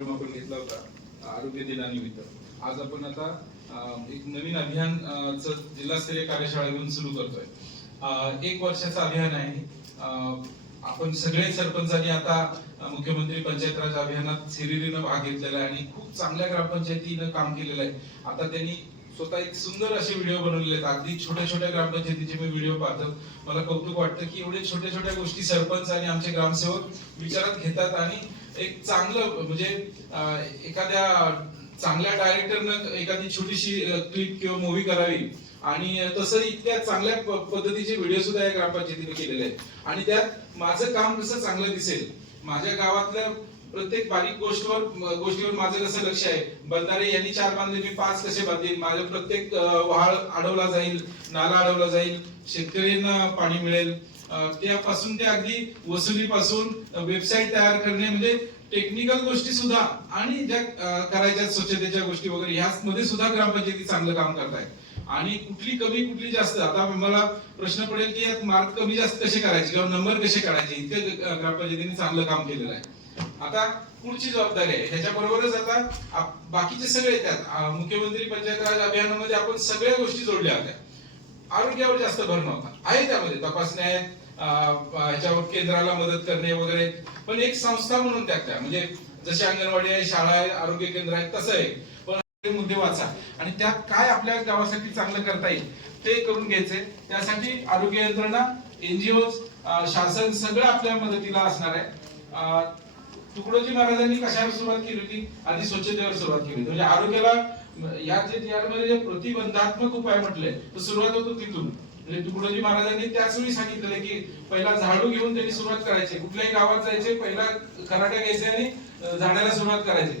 आपण घेतला होता आरोग्य दिनानिमित्त. आज आपण आता एक नवीन अभियान जिल्हास्तरीय कार्यशाळा घेऊन सुरू करतोय. 1 वर्षाचं अभियान आहे. आपण सगळे सरपंचांनी आता मुख्यमंत्री पंचायत राज अभियानात हिरिरीनं भाग घेतलेला आहे आणि खूप चांगल्या ग्रामपंचायतीनं काम केलेलं आहे. आता त्यांनी स्वतः एक सुंदर असे व्हिडिओ बनवलेले आहेत. अगदी छोट्या छोट्या ग्रामपंचायतीचे मी व्हिडिओ पाहतो, मला कौतुक वाटतं की एवढे छोट्या छोट्या गोष्टी सरपंच आणि आमचे ग्रामसेवक विचारात घेतात आणि एक चांगलं म्हणजे एखाद्या चांगल्या डायरेक्टरनं एखादी छोटीशी क्लिप किंवा मूवी करावी आणि तसं इतक्या चांगल्या पद्धतीचे व्हिडिओ सुद्धा या ग्रामपंचायतीने केलेले आहेत आणि त्यात माझं काम कसं चांगलं दिसेल, माझ्या गावातल्या प्रत्येक बारीक गोष्टीवर माझं कसं लक्ष आहे, बंधारे यांनी 4 बांधले मी 5 कसे बांधेल, माझं प्रत्येक व्हाळ अडवला जाईल, नाला अडवला जाईल, शेतकऱ्यांना पाणी मिळेल, त्यापासून ते अगदी वसुलीपासून वेबसाईट तयार करणे म्हणजे टेक्निकल गोष्टी सुद्धा आणि ज्या करायच्या स्वच्छतेच्या गोष्टी वगैरे ह्यामध्ये सुद्धा ग्रामपंचायती चांगलं काम करतायत. आणि कुठली कमी कुठली जास्त, आता मला प्रश्न पडेल की यात मार्क कमी जास्त कसे करायचे किंवा नंबर कसे काढायचे, इतके ग्रामपंचायतीने चांगलं काम केलेलं आहे. आता पुढची जबाबदारी आहे, ह्याच्याबरोबरच आता बाकीचे सगळे त्यात मुख्यमंत्री पंचायत राज अभियानामध्ये आपण सगळ्या गोष्टी जोडल्या होत्या. आरोग्यावर जास्त भर नव्हता, आहे त्यामध्ये तपासण्या आहेत, ह्याच्यावर केंद्राला मदत करणे वगैरे, पण एक संस्था म्हणून त्या म्हणजे जशी अंगणवाडी आहे, शाळा आहे, आरोग्य केंद्र आहे तसं आहे. पण मुद्दे वाचा आणि त्यात काय आपल्या गावासाठी चांगलं करता येईल ते करून घ्यायचे. त्यासाठी आरोग्य यंत्रणा, NGO, शासन सगळं आपल्या मदतीला असणार आहे. तुकडोजी महाराजांनी कशावर सुरुवात केली होती? आधी स्वच्छतेवर सुरुवात केली, म्हणजे आरोग्याला या जे प्रतिबंधात्मक उपाय म्हटले तर सुरुवात होतो तिथून. म्हणजे तुकडोजी महाराजांनी त्याच वेळी सांगितलं की पहिला झाडू घेऊन त्यांनी सुरुवात करायची, कुठल्याही गावात जायचे, पहिला खराट्या घ्यायचे आणि झाडाला सुरुवात करायची.